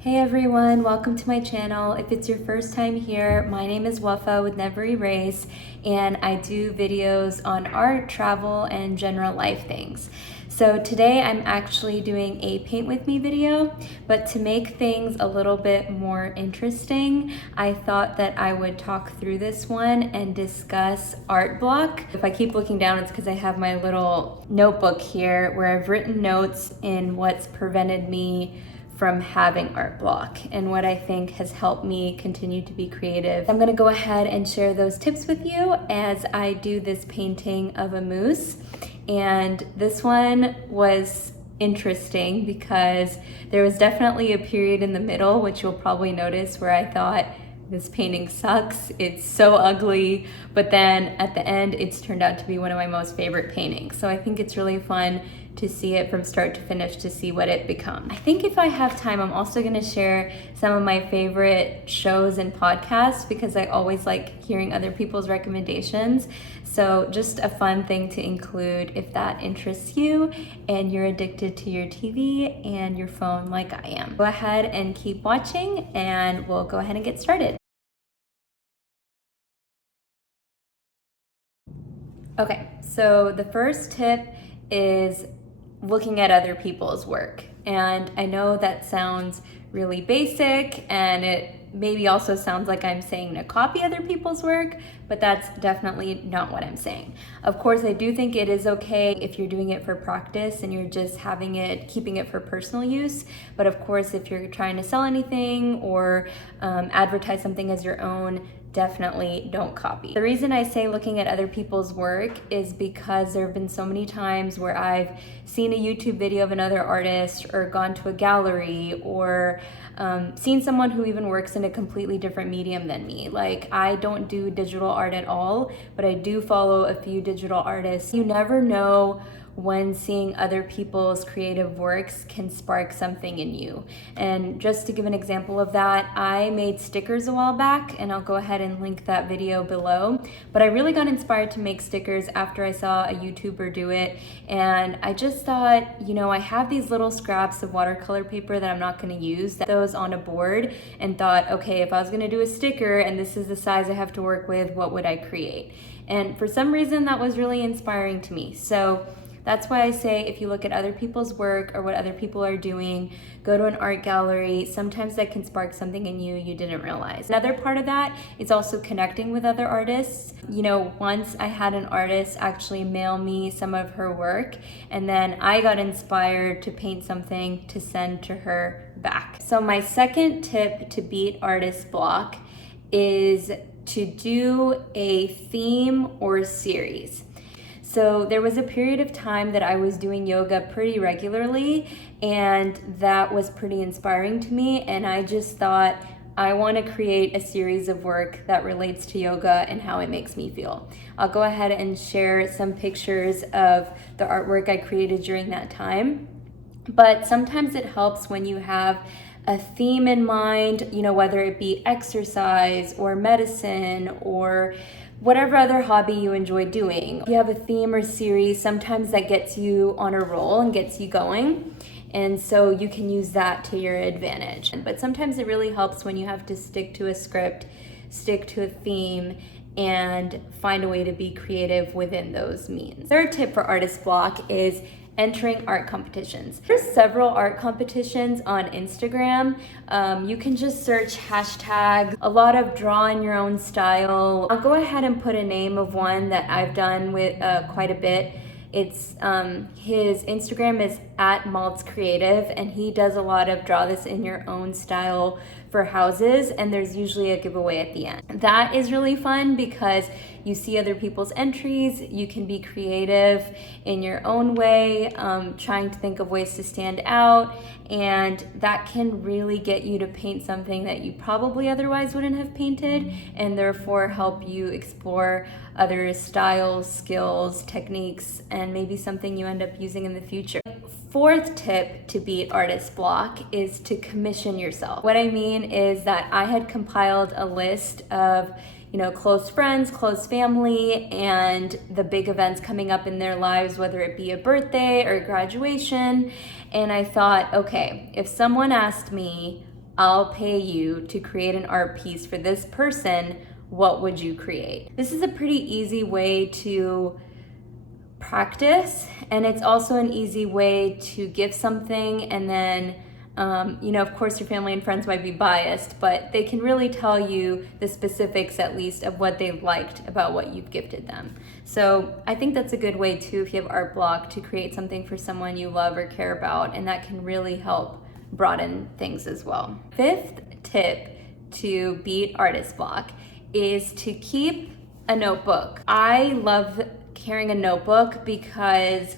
Hey everyone, welcome to my channel. If it's your first time here, my name is Wafa with Never Erase, and I do videos on art, travel, and general life things. So today I'm actually doing a paint with me video, but to make things a little bit more interesting, I thought that I would talk through this one and discuss art block. If I keep looking down, it's because I have my little notebook here where I've written notes in what's prevented me from having art block and what I think has helped me continue to be creative. I'm gonna go ahead and share those tips with you as I do this painting of a moose. And this one was interesting because there was definitely a period in the middle, which you'll probably notice, where I thought, this painting sucks, it's so ugly, but then at the end it's turned out to be one of my most favorite paintings. So I think it's really fun to see it from start to finish, to see what it becomes. I think if I have time, I'm also gonna share some of my favorite shows and podcasts because I always like hearing other people's recommendations. So just a fun thing to include if that interests you and you're addicted to your TV and your phone like I am. Go ahead and keep watching and we'll go ahead and get started. Okay, so the first tip is looking at other people's work. And I know that sounds really basic and it maybe also sounds like I'm saying to copy other people's work, but that's definitely not what I'm saying. Of course, I do think it is okay if you're doing it for practice and you're just keeping it for personal use. But of course, if you're trying to sell anything or advertise something as your own, definitely don't copy. The reason I say looking at other people's work is because there have been so many times where I've seen a YouTube video of another artist or gone to a gallery or seen someone who even works in a completely different medium than me. Like, I don't do digital art at all, but I do follow a few digital artists. You never know when seeing other people's creative works can spark something in you. And just to give an example of that, I made stickers a while back, and I'll go ahead and link that video below. But I really got inspired to make stickers after I saw a YouTuber do it, and I just thought, you know, I have these little scraps of watercolor paper that I'm not gonna use, those on a board, and thought, okay, if I was gonna do a sticker and this is the size I have to work with, what would I create? And for some reason that was really inspiring to me. So that's why I say if you look at other people's work or what other people are doing, go to an art gallery. Sometimes that can spark something in you didn't realize. Another part of that is also connecting with other artists. You know, once I had an artist actually mail me some of her work, and then I got inspired to paint something to send to her back. So my second tip to beat artist block is to do a theme or a series. So there was a period of time that I was doing yoga pretty regularly, and that was pretty inspiring to me. And I just thought, I want to create a series of work that relates to yoga and how it makes me feel. I'll go ahead and share some pictures of the artwork I created during that time. But sometimes it helps when you have a theme in mind, you know, whether it be exercise or medicine or whatever other hobby you enjoy doing. If you have a theme or series, sometimes that gets you on a roll and gets you going. And so you can use that to your advantage. But sometimes it really helps when you have to stick to a script, stick to a theme, and find a way to be creative within those means. Third tip for artist block is entering art competitions. There's several art competitions on Instagram. You can just search hashtags, a lot of draw in your own style. I'll go ahead and put a name of one that I've done with quite a bit. It's his Instagram is @maltzcreative, and he does a lot of draw this in your own style for houses, and there's usually a giveaway at the end. That is really fun because you see other people's entries, you can be creative in your own way, trying to think of ways to stand out, and that can really get you to paint something that you probably otherwise wouldn't have painted, and therefore help you explore other styles, skills, techniques, and maybe something you end up using in the future. Fourth tip to beat artist block is to commission yourself. What I mean is that I had compiled a list of, you know, close friends, close family, and the big events coming up in their lives, whether it be a birthday or a graduation. And I thought, okay, if someone asked me, I'll pay you to create an art piece for this person. What would you create? This is a pretty easy way to practice, and it's also an easy way to give something, and then of course your family and friends might be biased, but they can really tell you the specifics, at least, of what they liked about what you've gifted them. So I think that's a good way too, if you have art block, to create something for someone you love or care about, and that can really help broaden things as well. Fifth tip to beat artist block is to keep a notebook. I love carrying a notebook because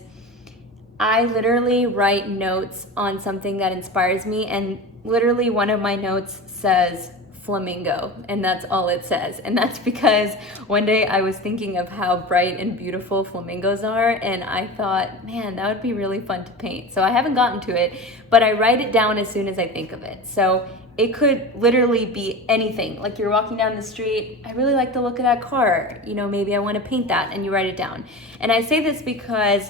I literally write notes on something that inspires me, and literally one of my notes says flamingo, and that's all it says. And that's because one day I was thinking of how bright and beautiful flamingos are, and I thought, man, that would be really fun to paint. So I haven't gotten to it, but I write it down as soon as I think of it. So it could literally be anything. Like, you're walking down the street, I really like the look of that car, maybe I want to paint that, and you write it down. And I say this because,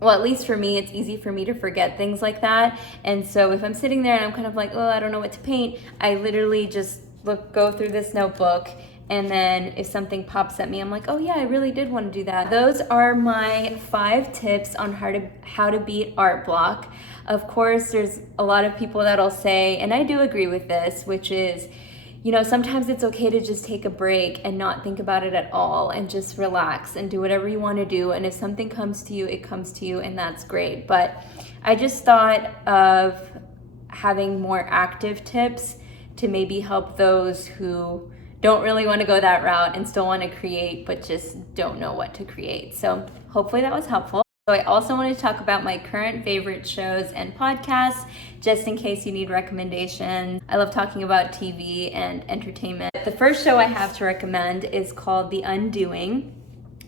well, at least for me, it's easy for me to forget things like that. And so if I'm sitting there and I'm kind of like, oh, I don't know what to paint, I literally just go through this notebook, and then if something pops at me, I'm like, oh yeah, I really did want to do that. Those are my 5 tips on how to beat art block. Of course, there's a lot of people that'll say, and I do agree with this, which is, sometimes it's okay to just take a break and not think about it at all, and just relax and do whatever you want to do. And if something comes to you, it comes to you, and that's great. But I just thought of having more active tips to maybe help those who don't really want to go that route and still want to create, but just don't know what to create. So hopefully that was helpful. So I also want to talk about my current favorite shows and podcasts, just in case you need recommendations. I love talking about TV and entertainment. The first show I have to recommend is called The Undoing,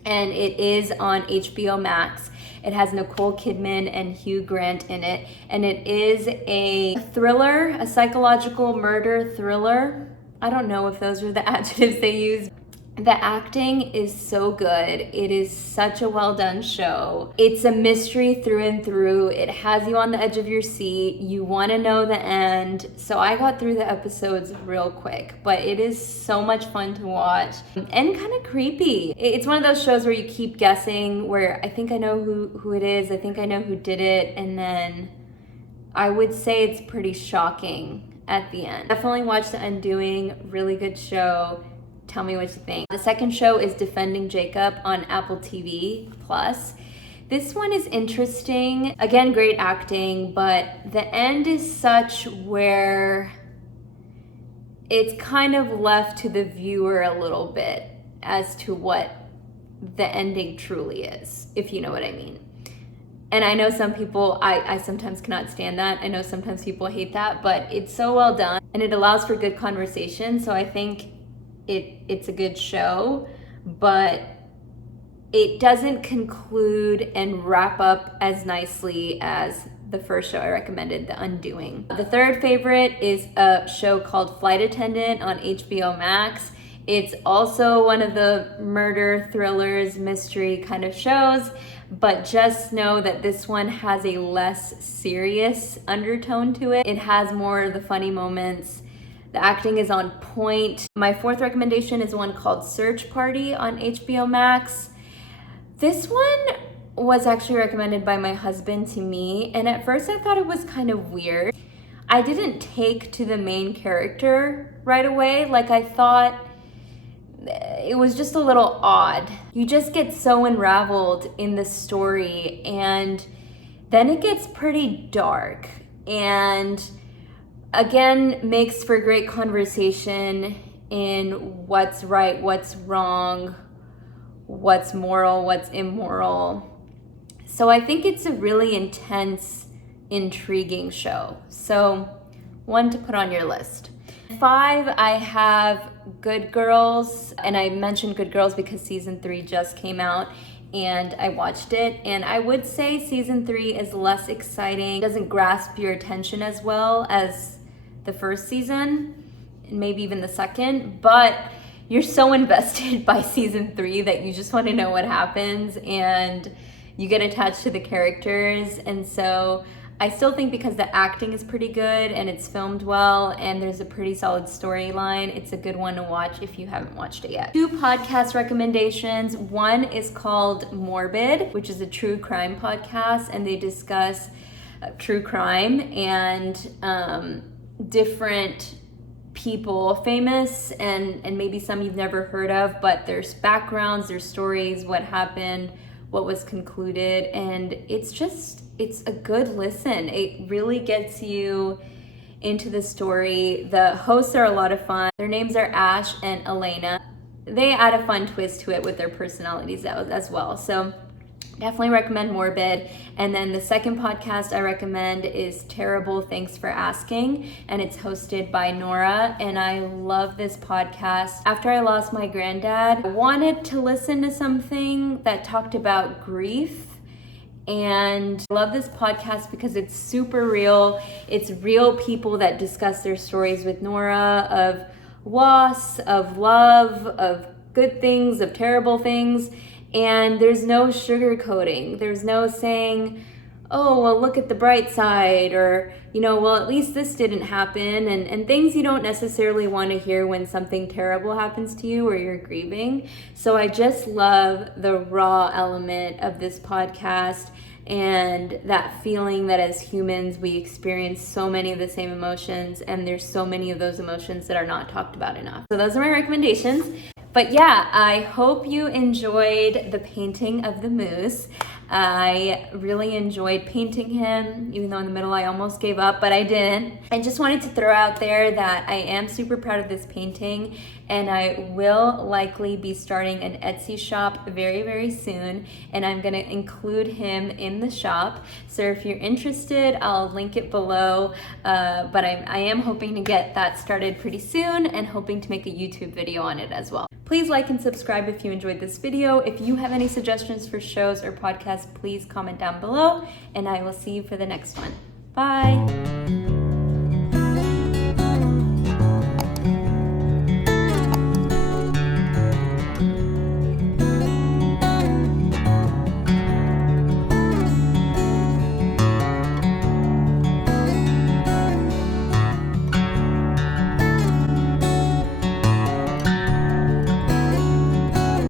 and it is on HBO Max. It has Nicole Kidman and Hugh Grant in it, and it is a thriller, a psychological murder thriller. I don't know if those are the adjectives they use. The acting is so good. It is such a well done show. It's a mystery through and through. It has you on the edge of your seat. You want to know the end. So I got through the episodes real quick, but it is so much fun to watch and kind of creepy. It's one of those shows where you keep guessing, where I think I know who it is. I think I know who did it. And then I would say it's pretty shocking at the end. Definitely watch The Undoing. Really good show. Tell me what you think. The second show is Defending Jacob on Apple TV+. This one is interesting. Again, great acting, but the end is such where it's kind of left to the viewer a little bit as to what the ending truly is, if you know what I mean. And I know some people, I sometimes cannot stand that. I know sometimes people hate that, but it's so well done, and it allows for good conversation. So I think it's a good show, but it doesn't conclude and wrap up as nicely as the first show I recommended, The Undoing. The third favorite is a show called Flight Attendant on HBO Max. It's also one of the murder thrillers, mystery kind of shows, but just know that this one has a less serious undertone to it. It has more of the funny moments. The acting is on point. My fourth recommendation is one called Search Party on HBO Max. This one was actually recommended by my husband to me, and at first I thought it was kind of weird. I didn't take to the main character right away. Like, I thought it was just a little odd. You just get so unraveled in the story, and then it gets pretty dark, and again, makes for great conversation in what's right, what's wrong, what's moral, what's immoral. So I think it's a really intense, intriguing show. So one to put on your list. 5, I have Good Girls, and I mentioned Good Girls because season 3 just came out and I watched it, and I would say season 3 is less exciting. It doesn't grasp your attention as well as the first season, and maybe even the second, but you're so invested by season 3 that you just want to know what happens, and you get attached to the characters. And so I still think because the acting is pretty good and it's filmed well and there's a pretty solid storyline, it's a good one to watch if you haven't watched it yet. 2 podcast recommendations. One is called Morbid, which is a true crime podcast, and they discuss true crime and different people, famous and maybe some you've never heard of, but there's backgrounds, there's stories, what happened, what was concluded, and it's a good listen. It really gets you into the story. The hosts are a lot of fun. Their names are Ash and Elena. They add a fun twist to it with their personalities as well. So definitely recommend Morbid. And then the second podcast I recommend is Terrible, Thanks for Asking, and it's hosted by Nora, and I love this podcast. After I lost my granddad, I wanted to listen to something that talked about grief, and I love this podcast because it's super real. It's real people that discuss their stories with Nora of loss, of love, of good things, of terrible things. And there's no sugarcoating. There's no saying, oh, well, look at the bright side, or, well, at least this didn't happen, and things you don't necessarily want to hear when something terrible happens to you or you're grieving. So I just love the raw element of this podcast and that feeling that as humans we experience so many of the same emotions, and there's so many of those emotions that are not talked about enough. So those are my recommendations. But yeah, I hope you enjoyed the painting of the moose. I really enjoyed painting him, even though in the middle I almost gave up, but I didn't. I just wanted to throw out there that I am super proud of this painting, and I will likely be starting an Etsy shop very, very soon, and I'm gonna include him in the shop. So if you're interested, I'll link it below, but I am hoping to get that started pretty soon and hoping to make a YouTube video on it as well. Please like and subscribe if you enjoyed this video. If you have any suggestions for shows or podcasts, please comment down below, and I will see you for the next one. Bye.